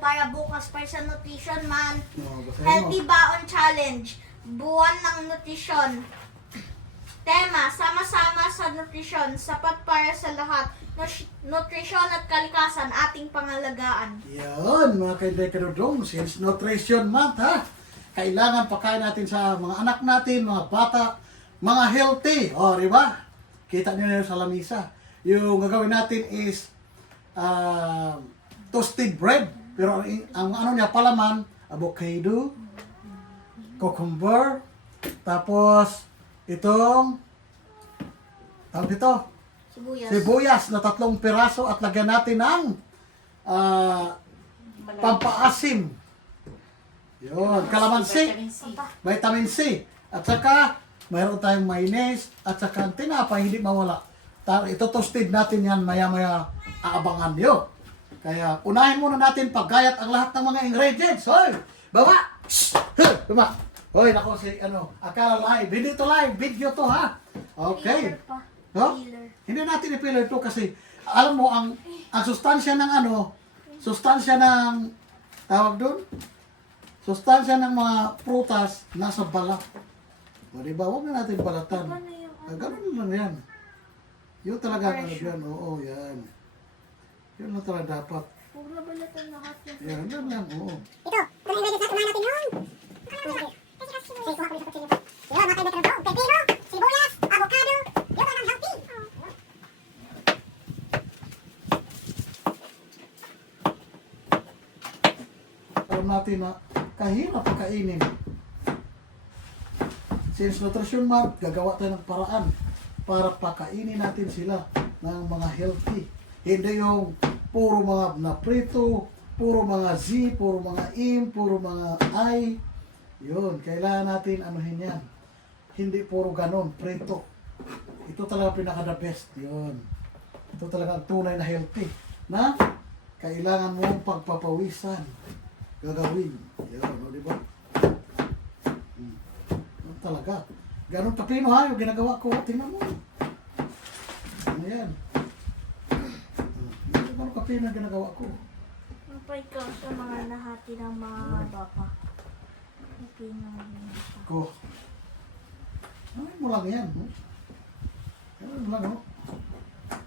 para bukas para sa Nutrition Month. No, basahin mo. Healthy Baon Challenge. Buwan ng nutrisyon. Tema, sama-sama sa nutrisyon, sapat para sa lahat. Nutrisyon at kalikasan, ating pangalagaan. Yan, mga kaibigan kadudong, since Nutrition Month, ha? Kailangan pakain natin sa mga anak natin, mga bata, mga healthy. O, di ba? Kita nyo na yun sa lamisa. Yung gagawin natin is toasted bread. Pero ang ano niya, palaman, avocado, cucumber, tapos itong, tawag dito, sibuyas na 3 piraso at lagyan natin ng pampaasim. Yun, kalamansi, vitamin C. At saka, mayroon tayong mayonnaise at saka ang tinapay, hindi mawala. Ito toasted natin yan, maya-maya aabangan nyo. Kaya, unahin muna natin paggayat ang lahat ng mga ingredients. Hoy! Baba! Shhh! Huh! Baba! Hoy, nako si, akala live. Hindi to live, video to ha. Okay. No? Hindi natin i-pillar to kasi, alam mo, ang sustansya ng sustansya ng, tawag doon? Sustansya ng mga prutas, nasa balat. O diba, huwag na natin balatan. Ganun lang yan. Yun talaga ang yan. Oo, yan. Yun lang talaga dapat. Huwag na balatan lahat yan. Yan, yan lang, oo. Ito, kung ingredients natin, natin yung... Sige, kuha ko yung kapatid nito. Yun, mga kaibigan ng pepino, sibuyas, avocado, yun ang healthy. Alam natin na kahirap pagkainin. Since Nutrition Month, gagawa tayo ng paraan para pakainin natin sila ng mga healthy. Hindi yung puro mga naprito, puro mga Z, puro mga im, puro mga I. Yun, kailangan natin anuhin yan. Hindi puro ganon, prito. Ito talaga pinaka-the best. Yun. Ito talaga ang tunay na healthy. Na kailangan mong pagpapawisan. Gagawin. Yun, o diba? Yun talaga. Ganon kapino ha, yung ginagawa ko. Tingnan mo. Ano yan? Ganon kapino yung ginagawa ko. Ang pa ikaw sa mga nahati ng mga bapa. Okay naman yun. Ko. Ano mo lang yan? Ano mo lang, oh.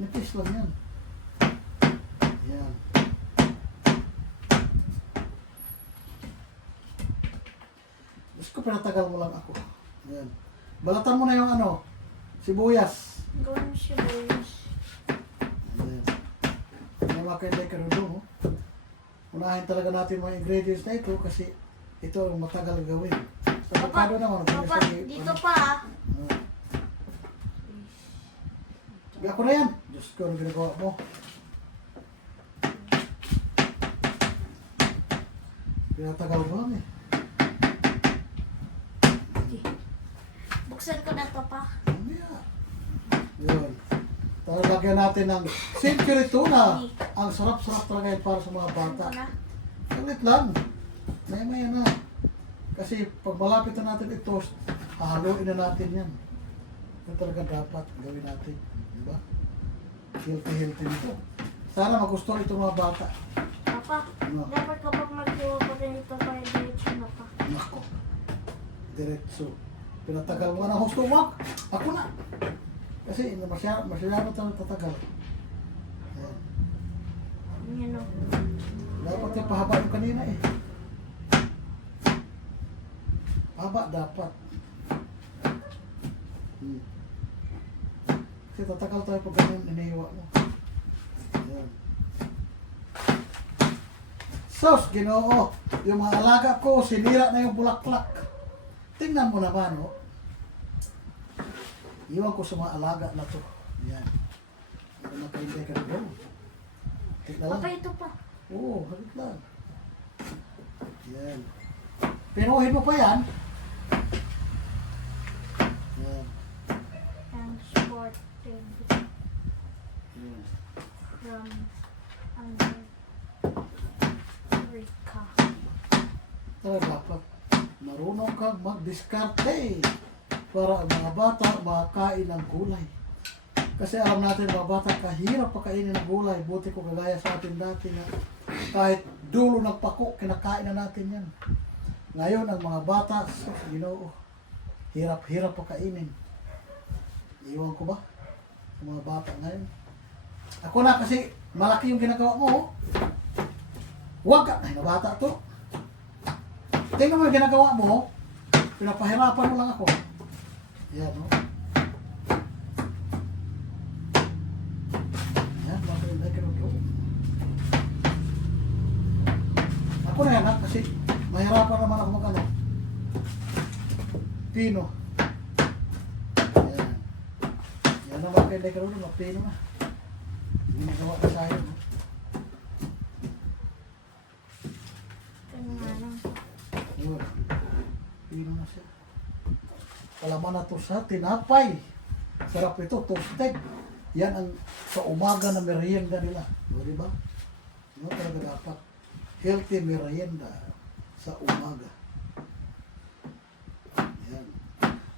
Nipis lang yan. Yan. Diyos ko, pinatagal mo lang ako. Yan. Balatan mo na yung sibuyas. Gawin siya boys. Yan. Ano mga kaibigan doon, oh. Unahin talaga natin mga ingredients na ito kasi ito ang matagal gawin. Sa avocado naman, Papa, dito pa ah. Ako na yan. Diyos ko, ano ginagawa mo? Pinatagal mo lang eh. Buksan ko na to pa. Mamaya. Yun. Tapos lagyan natin ng century tuna. Ang sarap-sarap talaga yan para sa mga bata. Ito na. Saglit lang. Maya-maya na. Kasi pag malapit na natin i-toast, hahaluin na natin yan. Ito talaga dapat gawin natin. Diba? Healthy nito. Sana magustuhan ito mga bata. Papa, Ano? dapat kapag magkuha ko rin ito para diretso na pa. Nako. Diretso. Pinatagal mo ng husto mo. Ako na. Kasi masyado tayo tatagal. Ayan. Yan o. Dapat yung pahaba yung kanina eh. Haba dapat. Kasi tatagal tayo pag ganyan iniiwa mo. Ayan. Sos, Ginoo. Yung mga alaga ko, sinira na yung bulaklak. Tingnan mo naman, oh. Iwan ko sa mga alaga na to. Ayan. Ano na kayo ka rin. Tignan lang. Papa, ito pa. Oo, halit lang. Yan. Pinuhin mo pa yan. Yan. Ang supported Yan. from America. Tara, dapat marunong kang mag-diskarte para ang mga bata makain ng gulay. Kasi alam natin mga bata, kahirap pakainin ng gulay. Buti ko kagaya sa atin dati na kahit dulo ng pako, kinakain na natin yan. Ngayon, ang mga bata, Ginoo, hirap-hirap pakainin. Iwan ko ba? Sa mga bata ngayon. Ako na kasi, malaki yung ginagawa mo. Oh. Huwag ka, ay nabata to. Tingnan mo yung ginagawa mo, oh. Pinapahirapan mo lang ako. Yan, no? Yan, bakit hindi kinulo. Ako na yan, ha? Kasi mahirapan naman ako mag-ano. Pino. Yan. Yan naman kayo hindi kinulo, mapino na. Ginagawa na sa'yo, no? Ano nga lang. Yun. Pino na siya. Kalaman na to sa tinapay. Sarap ito, toasted. Yan ang sa umaga na merienda nila. O, diba? Ano talaga dapat? Healthy merienda sa umaga. Yan.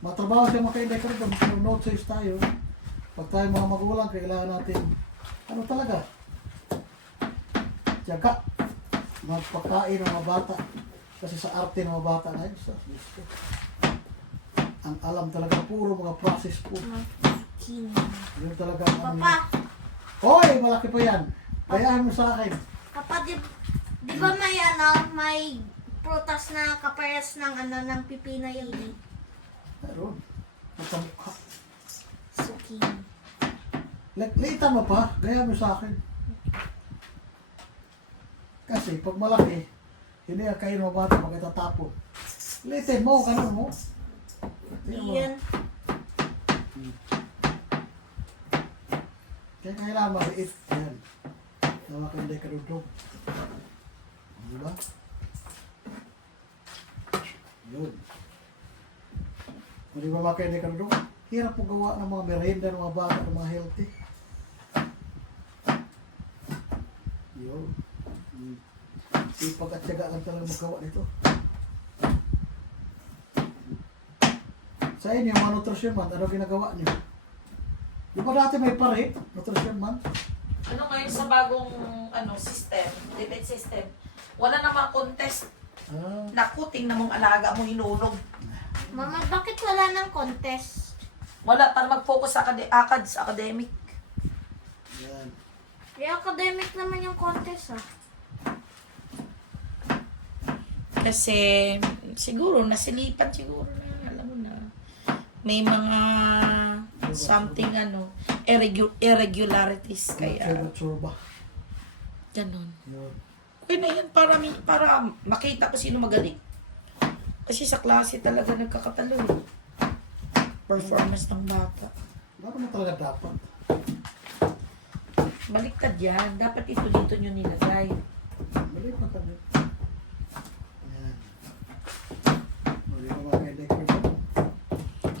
Matrabaho siya makainday ka rin. Kung note says tayo, pag tayo mga magulang, kailangan natin, ano talaga? Tiyaga. Magpakain ng mga bata. Kasi sa arte ng mga bata ngayon, sa gusto. Ang alam talaga, puro mga process food. King. Yun talaga ang ano. Papa, Hoy, malaki pa yan. Kayaan mo sa akin. Papa, di ba may may prutas na kapares ng ng pipino yung Meron. Magkamukha. zucchini. Litan mo pa, gaya mo sa akin. Kasi pag malaki, hindi ka kain mo bata pag itatapon. Litin mo, ganun mo. Tingnan mo. Yan. Kaya kailangan maliit. Ayan. Nawa ka hindi karudog. Diba? Yun. Kung di ba maka hindi karudog, hirap po gawa ng mga merienda ng mga bata ng mga healthy. Yun. Sipag at tiyaga lang talaga magawa nito. Sa inyo, mga nutrition man, ano ginagawa niyo? Di ba dati may parit, nutrition man? Ano ngayon sa bagong system, debate system, wala namang contest. Ah, Naku, tingnan mong alaga mo hinulog. Mama, bakit wala ng contest? Wala, para mag-focus sa sa academic. yan. May academic naman yung contest Kasi, siguro, nasilipan siguro na, alam mo na, may mga something, irregularities, kaya, Mature ba? ganun. Yun. Okay na yan, para makita ko sino magaling. Kasi sa klase talaga nagkakatalo. Performance ng bata. Bakit mo talaga dapat? Baliktad yan. Dapat ito dito nyo nilagay. Mali pa kami. Yan. Mali pa mga electric.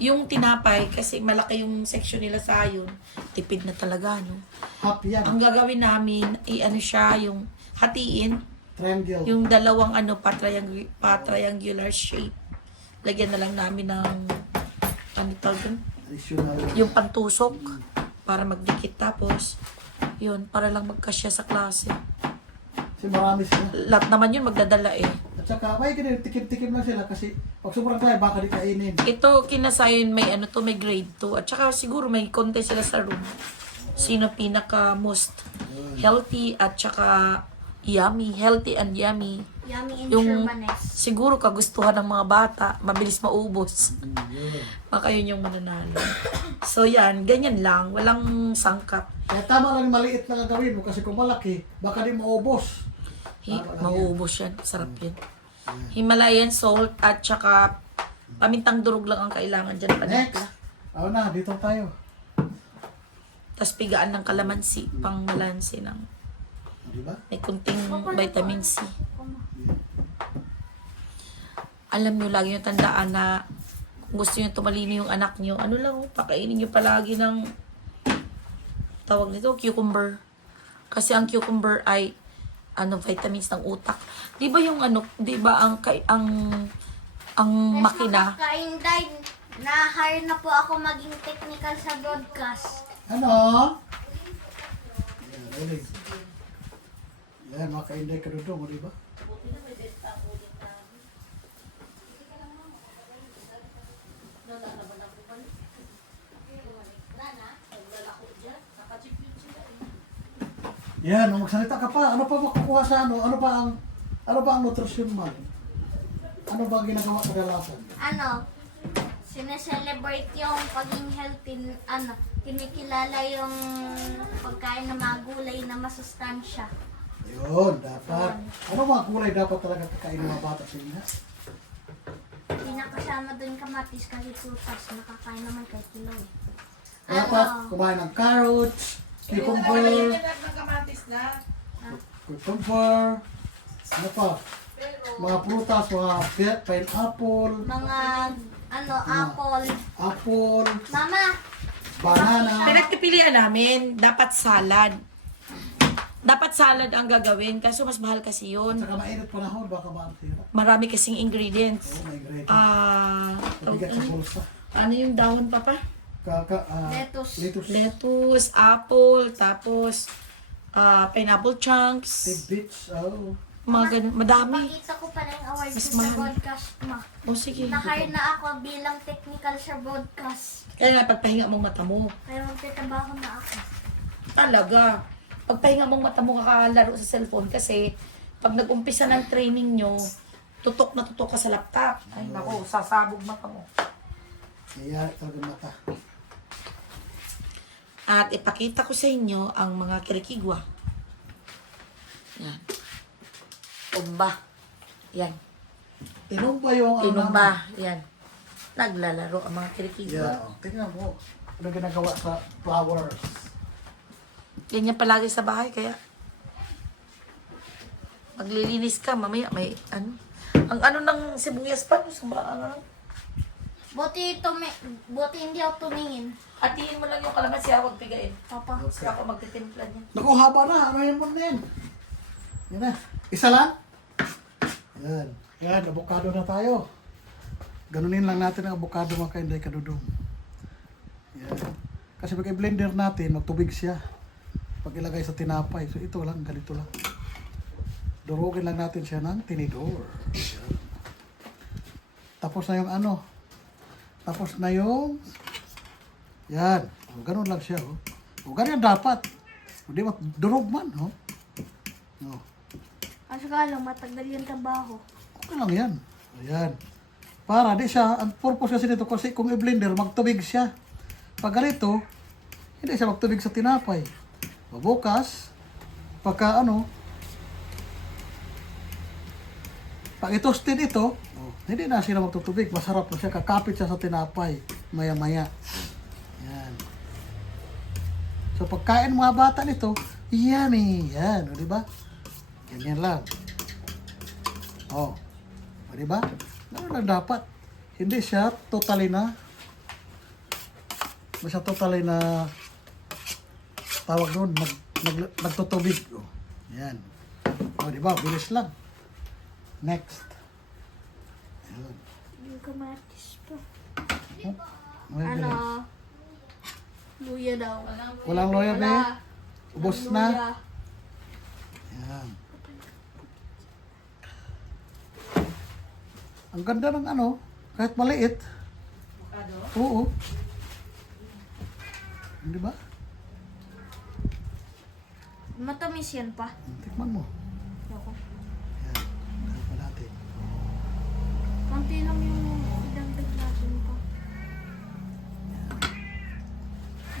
Yung tinapay, kasi malaki yung section nila sa yun, tipid na talaga, no? Half yan. Ang gagawin namin, siya, yung hatiin, Triangle. yung dalawang patriangular shape. Lagyan na lang namin ng, tawag dun? Additional. Yung pantusok, para magdikit. Tapos, yun, para lang magkasya sa klase. Kasi marami sila. Lahat naman yun magdadala eh. At saka, may ganun, tikim-tikim lang sila kasi pag sobrang tayo, baka di kainin. Ito, kinasayon may may grade 2. At saka siguro may contest sila sa room. Sino pinaka most healthy at saka yummy, healthy and yummy. Yummy and Yung Shermanes. siguro kagustuhan ng mga bata, mabilis maubos. Yun. Baka yun yung mananalo. So yan, ganyan lang. Walang sangkap. Kaya tama lang maliit lang ang gawin mo kasi kung malaki, baka di maubos. Tama lang yan. Mauubos yan. Sarap yun. Himalayan salt at saka pamintang durog lang ang kailangan dyan. Next. Panimpla. Ako na, dito tayo. Tapos pigaan ng kalamansi pang malansi ng Diba? may kunting vitamin C. Alam nyo, lagi nyo tandaan na kung gusto nyo tumalino yung anak nyo, ano lang, pakainin nyo palagi ng tawag nito, cucumber. Kasi ang cucumber ay vitamins ng utak. 'Di ba yung di ba ang makina, Ka-Inday, na-hire na po ako maging technical sa broadcast. Ano? Yan, ulit. Yan, mga ka-inday kadudong, di ba? Buti na may benta ang ulit namin. Nalalaban ako balik. Naglalako dyan. Nakachipyut sila eh. Yan, magsalita ka pa. Ano pa makukuha sa ano? Ano ba ang nutrisyon man? Ano ba ang ginagawa kadalasan? Ano, sineselebrate yung pagiging healthy, ano, kinikilala yung pagkain ng mga gulay na masustansya. Ayun, dapat. Ano mga kulay dapat talaga kakainin ng mga bata sa inyo? Hindi na kasama doon kamatis kasi prutas, nakakain naman kay kilo eh. Dapat Ano? kumain ng carrots, cucumber, ng kamatis na. ano pa? Mga prutas, mga pineapple, Mga, ano, apple. apple, Mama, banana. Pinagpipilian namin, dapat salad. Dapat salad ang gagawin kasi mas mahal kasi yun. Saka mainit panahon, baka maantira. Marami kasing ingredients. Oo, may grade. Tawag Mabigat sa bulsa. ano yung dahon pa pa? Lettuce. Lettuce, apple, tapos pineapple chunks, Tidbits, oh. mga ganun. Madami. Pakita ko pa na yung awards Mas ko sa mahal. broadcast, ma. O sige. Nakain na ako bilang technical sa broadcast. Kaya nga, pagpahinga mong mata mo. Kaya magtatrabaho na ako. Talaga. Pagpahinga mong mata mo kakalaro sa cellphone kasi pag nag-umpisa ng training nyo, tutok na tutok ka sa laptop. Ay nako, sasabog mata mo. Kaya talaga mata. At ipakita ko sa inyo ang mga kirikigwa. Yan. Tumba. Yan. Tinumba yung ano. Tinumba. Yan. Naglalaro ang mga kirikigwa. Yeah, tingnan mo. Ano ginagawa sa flowers. Ganyan palagi sa bahay, kaya maglilinis ka, mamaya may ano. Ang ano ng sibuyas pa, ano. Buti hindi ako tumingin. Hatiin mo lang yung kalamansi, huwag pigain. Papa. Kasi ako magtitimpla niya. Naku, haba na. Ano yan mo na yan? Yan na. Isa lang? Yan. Yan, avocado na tayo. Ganunin lang natin ang avocado mga kainday kadudong. Yan. Kasi pag i-blender natin, magtubig siya. Pag ilagay sa tinapay. So ito lang, ganito lang. Durugin lang natin siya ng tinidor. Yan. Tapos na yung ano. Tapos na yung... Yan. O, ganun lang siya. O, ganyan dapat. Hindi durog man. O. Kasi kala, matagal yung trabaho. Okay lang yan. Ayan. Para di siya, ang purpose kasi nito, kasi kung i-blender, magtubig siya. Pag ganito, hindi siya magtubig sa tinapay. Bukas, pagka ano, pag i-toasted ito, hindi na sila magtutubig. Masarap na siya. Kakapit siya sa tinapay. Maya-maya. Yan. So pagkain mga bata nito, yummy. Yan, o diba? Ganyan lang. O diba? Ganun lang dapat. Hindi siya totally na tawag doon, nagtutubig. O, yan. O diba? Bilis lang. Next. Ayan. Yung kamatis pa. Ay, Ano? bilis. Luya daw. Walang loya ba? Wala. Ubos Luya. na. Yan. Ang ganda ng ano, kahit maliit. Oo. Di ba? Matamis yan pa. Tikman mo. Ako. Yan. Lagyan pa natin. Konti lang yung idagdag natin pa.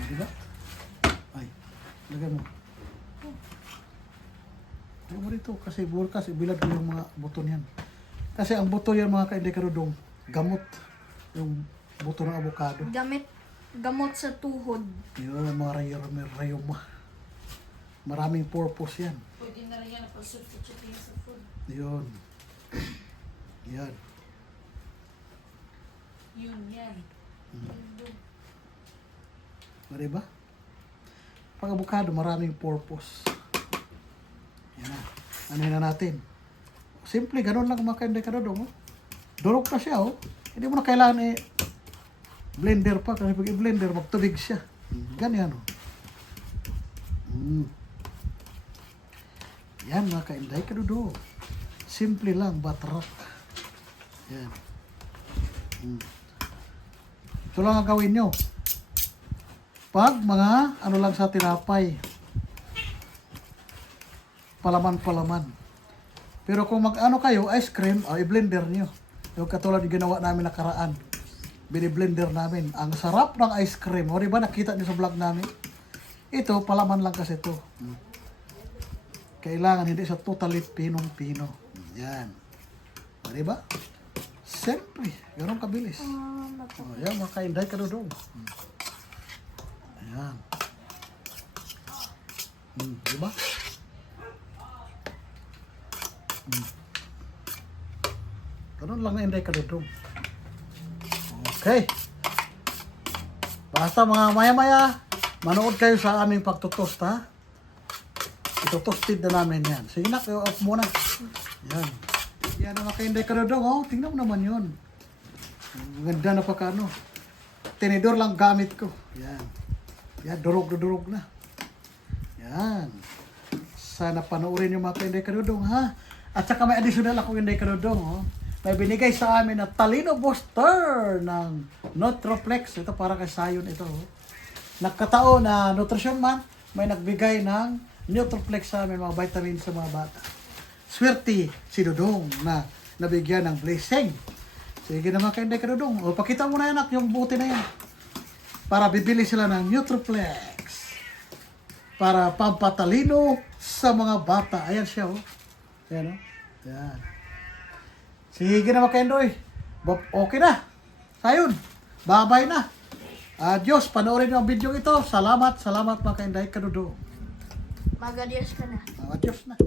Di ba? Ay, lagyan mo. Lagyan mo dito kasi bukas ibilad ko yung mga buto niyan. Kasi ang buto yan mga kainday karudong, gamot. Yung buto ng avocado. Gamot sa tuhod. Yun, mga rayoma. Maraming purpose yan. Pwede na rin yan na pag-substitute niya sa food. Yun. Yan. Yun, yan. Diba? Pag avocado, maraming purpose. Yan na. Anuhin na natin. Simple, ganun lang mga kainday karudong. Oh. Durog na siya, oh. Hindi mo na kailangan blender pa kasi pag i-blender, magtubig siya. Ganyan, oh. Yan mga kainday kadudong. Simple lang, batrok. Yan. Ito lang ang gawin nyo. Pag mga ano lang sa tinapay, palaman-palaman. Pero kung mag-ano kayo, ice cream, i-blender nyo. Yung katulad yung ginawa namin nakaraan. Bini-blender namin. Ang sarap ng ice cream. O diba nakita nyo sa vlog namin? Ito, palaman lang kasi ito. Kailangan hindi sa totally pinong-pino. Yan. O diba? Siyempre, ganun kabilis. O yan, mga kainday kadudong. Ayan. Diba? Ganun lang na inday kadudong. Okay. Basta mga maya-maya, manood kayo sa aming pagtutost, ha? Ito-toasted na namin yan. Sige na, kayo off muna. Yan. Yan ang mga kainday kadudong, oh. Tingnan mo naman yun. Ang ganda na pagkano. Tinidor lang gamit ko. Yan. Yan, durog na. Yan. Sana panoorin yung mga kainday kadudong, ha? At saka may additional ako kainday kadudong, oh. May binigay sa amin na Talino Booster ng Nutroplex. Ito para kay Sayon ito, oh. Nagkataon na Nutrition Man, may nagbigay ng Nutroplex sa amin, mga vitamins sa mga bata. Swerte si Dudong na nabigyan ng blessing. Sige naman kainday kadudong. O, pakita mo na yan, yung buti na yan. Para bibili sila ng Nutroplex. Para pampatalino sa mga bata. Ayan siya, oh. Ayan, oh. Ayan. Sige naman kaindoy. Okay na. Sayun. Bye-bye na. Adios. Panoorin niyo ang video ito. Salamat mga kainday kadudong. Mag-adios ka na. Adios na.